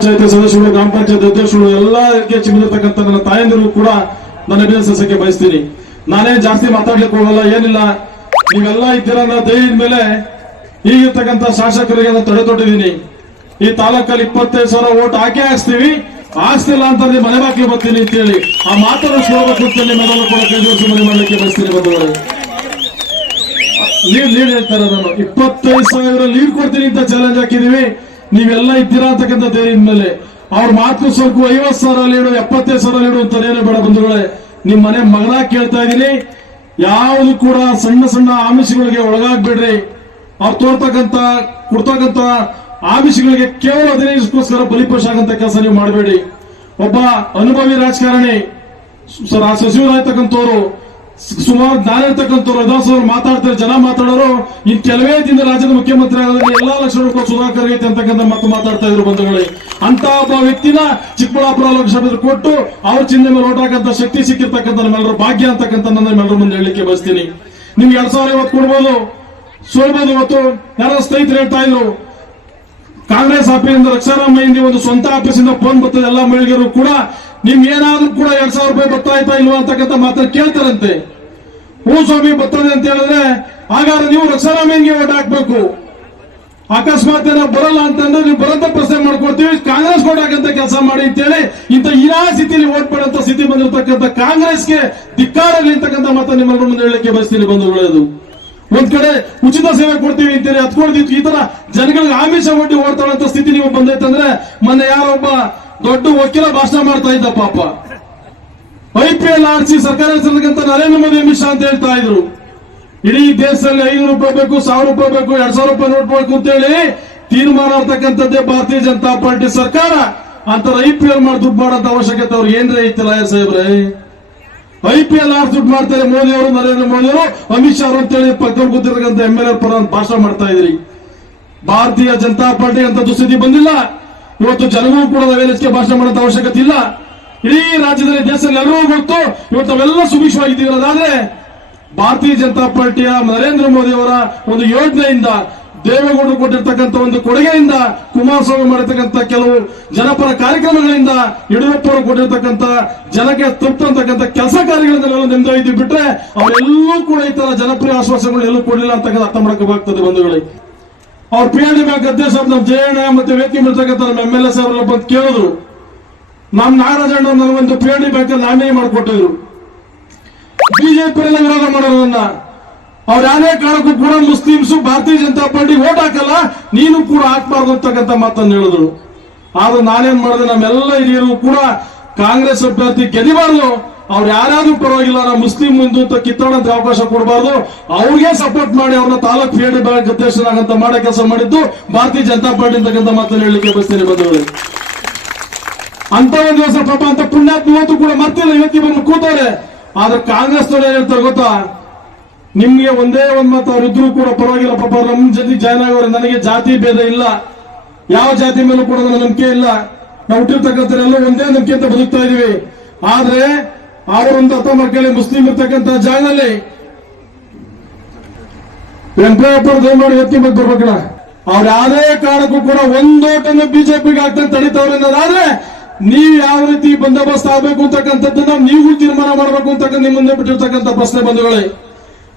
ಪಂಚಾಯತ್ ಸದಸ್ಯರು, ಗ್ರಾಮ ಪಂಚಾಯತ್ ಅಧ್ಯಕ್ಷರು, ಎಲ್ಲ ಹೆಚ್ಚು ಬಂದಿರತಕ್ಕಂಥ ನನ್ನ ತಾಯಂದಿರು ಕೂಡ ನನ್ನ ಅಭಿನಂದಿಸಕ್ಕೆ ಬಯಸ್ತೀನಿ. ನಾನೇ ಜಾಸ್ತಿ ಮಾತಾಡ್ಲಿಕ್ಕೆ ಹೋಗಲ್ಲ ಏನಿಲ್ಲ. ನೀವೆಲ್ಲ ಇದ್ದೀರನ್ನ ದಯದ ಮೇಲೆ ಈಗಿರ್ತಕ್ಕಂಥ ಶಾಸಕರಿಗೆ ತಡೆ ತೊಟ್ಟಿದ್ದೀನಿ ಈ ತಾಲೂಕಲ್ಲಿ ಇಪ್ಪತ್ತೈದು ಸಾವಿರ ಓಟ್ ಹಾಕೇ ಹಾಕ್ಸ್ತೀವಿ. ಹಾಕ್ಸ್ತಿಲ್ಲ ನೀವು ಮನೆ ಬಾಕಿ ಬರ್ತೀನಿ ಅಂತೇಳಿ. ಆ ಮಾತನ್ನು ಸ್ಕೋಬೇಕು ಅಂತ ನಿಮ್ಮೆಲ್ಲರೂ ಕೂಡ ಕೈ ಜೋಡಿಸಿ ಮನೆ ಮಾಡಲಿಕ್ಕೆ ಬಯಸ್ತೀನಿ ಬಂದವರು ಲೀಡ್ ಹೇಳ್ತಾರೆ ನಾನು. ಇಪ್ಪತ್ತೈದು ಸಾವಿರ ಲೀಡ್ ಕೊಡ್ತೀನಿ ಅಂತ ಚಾಲೆಂಜ್ ಹಾಕಿದೀವಿ ನೀವೆಲ್ಲ ಇದ್ದೀರಾ ಅಂತಕ್ಕಂಥ ಧೈರ್ಯದ ಮೇಲೆ ಅವ್ರ ಮಾತು ಸ್ವಲ್ಪ ಐವತ್ ಸಾವಿರ ಇಡು, ಎಪ್ಪತ್ತೈದು ಸಾವಿರ ಇಡು ಅಂತ ಬೇಡ ಬಂಧುಗಳೇ. ನಿಮ್ಮ ಮನೆ ಮಗನ ಕೇಳ್ತಾ ಇದೀನಿ ಯಾವುದು ಕೂಡ ಸಣ್ಣ ಸಣ್ಣ ಆಮಿಷಗಳಿಗೆ ಒಳಗಾಗ್ಬೇಡ್ರಿ. ಅವ್ರು ತೋರ್ತಕ್ಕಂಥ, ಕೊಡ್ತಕ್ಕಂಥ ಆಮಿಷಗಳಿಗೆ ಕೇವಲ ಹದಿನೈದಕ್ಕೋಸ್ಕರ ಬಲಿಪಶ ಆಗಂತ ಕೆಲಸ ನೀವು ಮಾಡಬೇಡಿ. ಒಬ್ಬ ಅನುಭವಿ ರಾಜಕಾರಣಿ ಸಚಿವರಾಯ್ತಕ್ಕಂಥವ್ರು ಸುಮಾರು ಜ್ಞಾನ ಇರ್ತಕ್ಕಂಥವ್ರು ಅವರು ಮಾತಾಡ್ತಾರೆ, ಜನ ಮಾತಾಡೋರು. ಇನ್ ಕೆಲವೇ ದಿನ ರಾಜ್ಯದ ಮುಖ್ಯಮಂತ್ರಿ ಆಗೋದ್ರೆ ಎಲ್ಲಾ ಲಕ್ಷಣಕ್ಕೂ ಸುಧಾಕರ್ ಐತೆ ಅಂತಕ್ಕಂಥ ಮಾತು ಮಾತಾಡ್ತಾ ಇದ್ರು ಬಂಧುಗಳೇ. ಅಂತ ಒಬ್ಬ ವ್ಯಕ್ತಿನ ಚಿಕ್ಕಬಳ್ಳಾಪುರ ಲೋಕಸಭೆ ಕೊಟ್ಟು ಅವ್ರ ಚಿಹ್ನೆ ಮೇಲೆ ಓಡಾಕಂತ ಶಕ್ತಿ ಸಿಕ್ಕಿರ್ತಕ್ಕಂಥ ನಮ್ಮೆಲ್ಲರ ಭಾಗ್ಯ ಅಂತಕ್ಕಂಥ ನನ್ನ ನಮ್ಮೆಲ್ಲರ ಮುಂದೆ ಹೇಳಲಿಕ್ಕೆ ಬಯಸ್ತೀನಿ. ನಿಮ್ಗೆ ಎರಡ್ ಸಾವಿರ ಇವತ್ತು ಕೊಡ್ಬೋದು. ಸೋಲ್ಬೋದು ಇವತ್ತು. ಯಾರೋ ಸ್ನೇಹಿತರು ಹೇಳ್ತಾ ಇದ್ರು. ಕಾಂಗ್ರೆಸ್ ಆಫೀಸಿಂದ ಮಹಿಂದಿ ಒಂದು ಸ್ವಂತ ಆಫೀಸಿಂದ ಫೋನ್ ಬರ್ತದೆ. ಎಲ್ಲಾ ಮಹಿಳೆಯರು ಕೂಡ ನಿಮ್ ಏನಾದ್ರೂ ಕೂಡ ಎರಡ್ ಸಾವಿರ ರೂಪಾಯಿ ಬರ್ತಾ ಆಯ್ತಾ ಇಲ್ವಾ ಅಂತಕ್ಕಂಥ ಮಾತ್ರ ಕೇಳ್ತಾರಂತೆ. ಹೂ ಸ್ವಾಮಿ ಬರ್ತದೆ ಅಂತ ಹೇಳಿದ್ರೆ, ಹಾಗಾದ್ರೆ ನೀವು ರಕ್ಷಾರಾಮನ್ಗೆ ಓಟ್ ಹಾಕ್ಬೇಕು. ಅಕಸ್ಮಾತ್ ಏನೋ ಬರಲ್ಲ ಅಂತಂದ್ರೆ ನೀವು ಬರಂತ ಪ್ರಶ್ನೆ ಮಾಡ್ಕೊಡ್ತೀವಿ, ಕಾಂಗ್ರೆಸ್ ಓಟ್ ಹಾಕಂತ ಕೆಲಸ ಮಾಡಿ ಅಂತೇಳಿ ಇಂಥ ಇರಾ ಸ್ಥಿತಿಯಲ್ಲಿ ಓಟ್ ಮಾಡಂತ ಸ್ಥಿತಿ ಬಂದಿರತಕ್ಕಂಥ ಕಾಂಗ್ರೆಸ್ಗೆ ಧಿಕ್ಕಾರಲ್ಲಿ ಅಂತಕ್ಕಂಥ ಮಾತ್ರ ನಿಮ್ಮೆಲ್ಲರ ಮುಂದೆ ಹೇಳಕ್ಕೆ ಬಯಸ್ತೀನಿ ಒಳ್ಳೆಯದು ಒಂದ್ ಕಡೆ ಉಚಿತ ಸೇವೆ ಕೊಡ್ತೀವಿ ಅಂತೇಳಿ ಕೊಡ್ತೀವಿ ಈ ತರ ಜನಗಳಿಗೆ ಆಮಿಷ ಒಡ್ಡಿ ಓಡ್ತಾಳಂತ ಸ್ಥಿತಿ ನೀವು ಬಂದೈತಂದ್ರೆ, ಮೊನ್ನೆ ಯಾರೊಬ್ಬ ದೊಡ್ಡ ವಕೀಲ ಭಾಷಣ ಮಾಡ್ತಾ ಇದ್ದ ಪಾಪ. ಐ ಪಿ ಎಲ್ ಆರ್ಸಿ ಸರ್ಕಾರ ನರೇಂದ್ರ ಮೋದಿ ಅಮಿತ್ ಶಾ ಅಂತ ಹೇಳ್ತಾ ಇದ್ರು. ಇಡೀ ದೇಶದಲ್ಲಿ ಐನೂರು ರೂಪಾಯಿ ಬೇಕು, ಸಾವಿರ ರೂಪಾಯಿ ಬೇಕು, ಎರಡ್ ಸಾವಿರ ರೂಪಾಯಿ ನೋಟ್ ಬೇಕು ಅಂತೇಳಿ ತೀರ್ಮಾನ ಆಗ್ತಕ್ಕಂಥದ್ದೇ ಭಾರತೀಯ ಜನತಾ ಪಾರ್ಟಿ ಸರ್ಕಾರ. ಅಂತ ಐ ಪಿ ಎಲ್ ಮಾಡಿ ದುಡ್ಡು ಮಾಡೋಂತ ಅವಶ್ಯಕತೆ ಅವ್ರಿಗೆ ಏನ್ರೇ ಲಾಯರ್ ಸಾಹೇಬ್ರೆ? ಐ ಪಿ ಎಲ್ ಆರ್ ದುಡ್ಡು ಮಾಡ್ತಾರೆ ಮೋದಿ ಅವರು, ನರೇಂದ್ರ ಮೋದಿ ಅವರು, ಅಮಿತ್ ಶಾ ಅವರು ಅಂತೇಳಿ ಪಕ್ಕದಲ್ಲಿ ಕೂತಿರ್ತಕ್ಕಂಥ ಎಂ ಎಲ್ ಎ ಪರ ಭಾಷಣ ಮಾಡ್ತಾ ಇದ್ರಿ. ಭಾರತೀಯ ಜನತಾ ಪಾರ್ಟಿ ಅಂತ ದುಸ್ಥಿತಿ ಬಂದಿಲ್ಲ. ಇವತ್ತು ಜಲಗೂ ಕೂಡ ನಾವೇನಕ್ಕೆ ಭಾಷಣ ಮಾಡುವ ಅವಶ್ಯಕತೆ ಇಲ್ಲ. ಇಡೀ ರಾಜ್ಯದಲ್ಲಿ ದೇಶದಲ್ಲಿ ಎಲ್ಲರೂ ಗೊತ್ತು, ಇವತ್ತು ನಾವೆಲ್ಲ ಸುಭಿಕ್ಷವಾಗಿದ್ದೀವಿ ಅನ್ನೋದಾದ್ರೆ ಭಾರತೀಯ ಜನತಾ ಪಾರ್ಟಿಯ ನರೇಂದ್ರ ಮೋದಿ ಅವರ ಒಂದು ಯೋಜನೆಯಿಂದ, ದೇವೇಗೌಡರು ಕೊಟ್ಟಿರ್ತಕ್ಕಂಥ ಒಂದು ಕೊಡುಗೆಯಿಂದ, ಕುಮಾರಸ್ವಾಮಿ ಮಾಡಿರ್ತಕ್ಕಂಥ ಕೆಲವು ಜನಪರ ಕಾರ್ಯಕ್ರಮಗಳಿಂದ ಯಡಿಯೂರಪ್ಪರು ಕೊಟ್ಟಿರ್ತಕ್ಕಂಥ ಜನಕ್ಕೆ ತೃಪ್ತ ಅಂತಕ್ಕಂಥ ಕೆಲಸ ಕಾರ್ಯಗಳಿಂದ ನೆಮ್ಮದಿ ಇದ್ದು ಬಿಟ್ರೆ ಅವರೆಲ್ಲೂ ಕೂಡ ಈ ತರ ಜನಪ್ರಿಯ ಆಶ್ವಾಸಗಳು ಎಲ್ಲೂ ಕೊಡಲಿಲ್ಲ ಅಂತಕ್ಕಂಥ ಅರ್ಥ ಮಾಡ್ಕೋಬೇಕಾಗ್ತದೆ ಬಂಧುಗಳೇ. ಅವ್ರ ಪಿ ಎಲ್ ಡಿ ಬ್ಯಾಂಕ್ ಅಧ್ಯಕ್ಷ ನಮ್ಮ ಜಯಣ್ಣ ಮತ್ತೆ ವ್ಯಕ್ತಿ ಇರ್ತಕ್ಕಂಥ ನಮ್ಮ ಎಂ ಎಲ್ ಎಸ್ ಅವರೆಲ್ಲ ಬಂದು ಕೇಳಿದ್ರು. ನಮ್ಮ ನಾಗರಾಜಣ್ಣ ನನಗೊಂದು P L D bank nominee ಮಾಡಿಕೊಟ್ಟಿದ್ರು. BJP ವಿರೋಧ ಮಾಡೋದನ್ನ ಅವ್ರ ಯಾರೇ ಕಾರಣಕ್ಕೂ ಕೂಡ ಮುಸ್ಲಿಮ್ಸ್ ಭಾರತೀಯ ಜನತಾ ಪಾರ್ಟಿ ಓಟ್ ಹಾಕಲ್ಲ, ನೀನು ಕೂಡ ಹಾಕ್ಬಾರ್ದು ಅಂತಕ್ಕಂಥ ಮಾತನ್ನು ಹೇಳಿದ್ರು. ಆದ್ರೆ ನಾನೇನ್ ಮಾಡಿದೆ ನಮ್ಮೆಲ್ಲ ಹಿರಿಯರು ಕೂಡ ಕಾಂಗ್ರೆಸ್ ಅಭ್ಯರ್ಥಿ ಗೆದಿಬಾರ್ದು. ಅವ್ರು ಯಾರಾದ್ರೂ ಪರವಾಗಿಲ್ಲ ನಾವು ಮುಸ್ಲಿಂ ಹಿಂದೂ ಅಂತ ಕಿತ್ತಾಡಂತ ಅವಕಾಶ ಕೊಡಬಾರ್ದು. ಅವ್ರಿಗೆ ಸಪೋರ್ಟ್ ಮಾಡಿ ಅವ್ರನ್ನ ತಾಲೂಕ್ ಪಿ ಡಿ ಬ್ಯಾಂಕ್ ಅಧ್ಯಕ್ಷನಾಗಂತ ಮಾಡೋ ಕೆಲಸ ಮಾಡಿದ್ದು ಭಾರತೀಯ ಜನತಾ ಪಾರ್ಟಿ ಅಂತಕ್ಕಂಥ ಮಾತನ್ನು ಹೇಳಲಿಕ್ಕೆ ಬಯಸ್ತೇನೆ ಬಂದವರು ಅಂತ ಒಂದು ದಿವಸ ಪಾಪ ಅಂತ ಪುಣ್ಯಾತ್ಮ ಇವತ್ತು ಕೂಡ ಮರ್ತಿಲ್ಲ, ಇವತ್ತಿ ಬಂದು ಕೂತಾರೆ ಆದ್ರೆ ಕಾಂಗ್ರೆಸ್ ಏನ್ ಹೇಳ್ತಾರೆ ಗೊತ್ತಾ? ನಿಮ್ಗೆ ಒಂದೇ ಒಂದ್ ಮಾತು ಅವ್ರಿದ್ರು ಕೂಡ ಪರವಾಗಿಲ್ಲ, ಪಾಪ ನಮ್ ಜೊತೆ ಜಾಯ್ನ್ ಆಗೋರು, ನನಗೆ ಜಾತಿ ಭೇದ ಇಲ್ಲ. ಯಾವ ಜಾತಿ ಮೇಲೂ ಕೂಡ ನನ್ನ ನಂಬಿಕೆ ಇಲ್ಲ. ನಾವು ಹುಟ್ಟಿರ್ತಕ್ಕಂಥ ಒಂದೇ ನಂಬಿಕೆ ಅಂತ ಬದುಕ್ತಾ ಇದೀವಿ. ಆದ್ರೆ ಅರ್ಥ ಮಾಡ್ಕೊಳ್ಳಿ ಮುಸ್ಲಿಂ ಇರ್ತಕ್ಕಂಥ ಜಾಗದಲ್ಲಿ ವೆಂಕಟಪ್ಪ ದಯಮಾಡಿ ಎತ್ತಿ ಮತ್ತೆ ಅವ್ರ ಯಾವುದೇ ಕಾರಣಕ್ಕೂ ಕೂಡ ಒಂದೋಟನ್ನು ಬಿಜೆಪಿಗೆ ಹಾಕ್ತಾ ತಡಿತವ್ರೆ ಅನ್ನೋದಾದ್ರೆ ನೀವು ಯಾವ ರೀತಿ ಬಂದೋಬಸ್ತ್ ಆಗ್ಬೇಕು ಅಂತಕ್ಕಂಥದ್ದನ್ನ ನೀವು ತೀರ್ಮಾನ ಮಾಡಬೇಕು ಅಂತಕ್ಕಂಥ ನಿಮ್ಮ ಮುಂದೆ ಬಿಟ್ಟಿರ್ತಕ್ಕಂಥ ಪ್ರಶ್ನೆ ಬಂಧುಗಳೇ.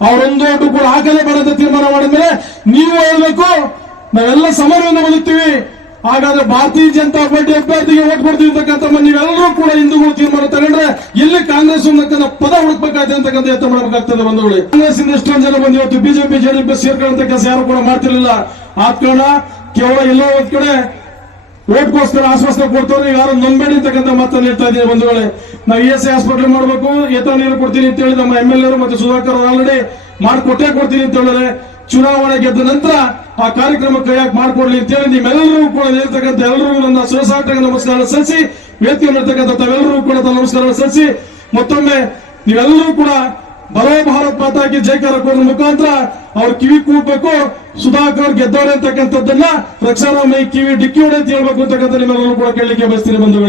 ಅವರೊಂದು ಕೂಡ ಹಾಕಲೇ ಬರೋದ ತೀರ್ಮಾನ ಮಾಡಿದ್ರೆ ನೀವು ಹೇಳ್ಬೇಕು, ನಾವೆಲ್ಲ ಸಮರವನ್ನು ಬದುಕ್ತೀವಿ. ಹಾಗಾದ್ರೆ ಭಾರತೀಯ ಜನತಾ ಪಾರ್ಟಿ ಅಭ್ಯರ್ಥಿಗೆ ಓಟ್ ಕೊಡ್ತೀವಿ ಅಂತಕ್ಕಂಥ ನೀವೆಲ್ಲರೂ ಕೂಡ ಹಿಂದೂಗಳು ತೀರ್ಮಾನ ತಗೊಂಡ್ರೆ ಎಲ್ಲಿ ಕಾಂಗ್ರೆಸ್ ಪದ ಹುಡುಕ್ಬೇಕಾಗ್ತದೆ ಅಂತಕ್ಕಂಥ ಯತ್ನ ಮಾಡಬೇಕಾಗ್ತದೆ ಬಂಧುಗಳು. ಕಾಂಗ್ರೆಸ್ ಇಂದ ಎಷ್ಟೊಂದು ಜನ ಬಂದು ಇವತ್ತು ಬಿಜೆಪಿ, ಜೆಡಿಎಸ್ ಸೇರ್ಕೊಳ್ಳೋ ಕೆಲಸ ಯಾರು ಕೂಡ ಮಾಡ್ತಿರ್ಲಿಲ್ಲ. ಆದ ಕಾರಣ ಕೇವಲ ಎಲ್ಲೋ ಒಂದ್ ಕಡೆ ಓಟ್ಗೋಸ್ಕರ ಆಶ್ವಾಸನೆ ಕೊಡ್ತಾರೆ ಯಾರು ನಂಬೇಡಿ ಅಂತಕ್ಕಂಥ ಮಾತನ್ನು ಹೇಳ್ತಾ ಇದ್ದೀನಿ ಬಂಧುಗಳೇ. ನಾವು ಇ ಎಸ್ ಐ ಹಾಸ್ಪಿಟಲ್ ಮಾಡಬೇಕು. ಏತ ನೀರು ಕೊಡ್ತೀನಿ ಅಂತ ಹೇಳಿ ನಮ್ಮ ಎಂ ಎಲ್ ಎರು ಮತ್ತೆ ಸುಧಾಕರ್ ಆಲ್ರೆಡಿ ಮಾಡಿಕೊಟ್ಟೇ ಕೊಡ್ತೀನಿ ಅಂತ ಹೇಳಿದ್ರೆ ಚುನಾವಣೆ ಗೆದ್ದ ನಂತರ ಆ ಕಾರ್ಯಕ್ರಮ ಕೈಯಾಗಿ ಮಾಡಿಕೊಡ್ಲಿ ಅಂತ ಹೇಳಿ ನೀವೆಲ್ಲರೂ ಕೂಡ ಇರ್ತಕ್ಕಂಥ ಎಲ್ಲರಿಗೂ ನನ್ನ ಸುರಸಾಟ ನಮಸ್ಕಾರ ಸಲ್ಲಿಸಿ ವೇದಿಕೆ ಮಾಡಿರ್ತಕ್ಕಂಥ ತಾವೆಲ್ಲರೂ ಕೂಡ ನಮಸ್ಕಾರ ಸಲ್ಲಿಸಿ, ಮತ್ತೊಮ್ಮೆ ನೀವೆಲ್ಲರೂ ಕೂಡ ಬರೋ ಭಾರತ್ ಮಾತಾಗಿ ಜೈಕಾರ ಕೊಡೋ ಮುಖಾಂತರ ಅವ್ರ ಕಿವಿ ಕೂಗ್ಬೇಕು, ಸುಧಾಕರ್ ಗೆದ್ದವ್ರೆ ಅಂತಕ್ಕಂಥದ್ದನ್ನ ಮೈ ಕಿವಿ ಡಿಕ್ಕಿ ಹೊಡೆ ಅಂತ ಹೇಳ್ಬೇಕು ಅಂತಕ್ಕಂಥ ನಿಮ್ಮೆಲ್ಲರೂ ಕೂಡ ಕೇಳಲಿಕ್ಕೆ ಬಯಸ್ತೀನಿ ಬಂಧುಗಳು.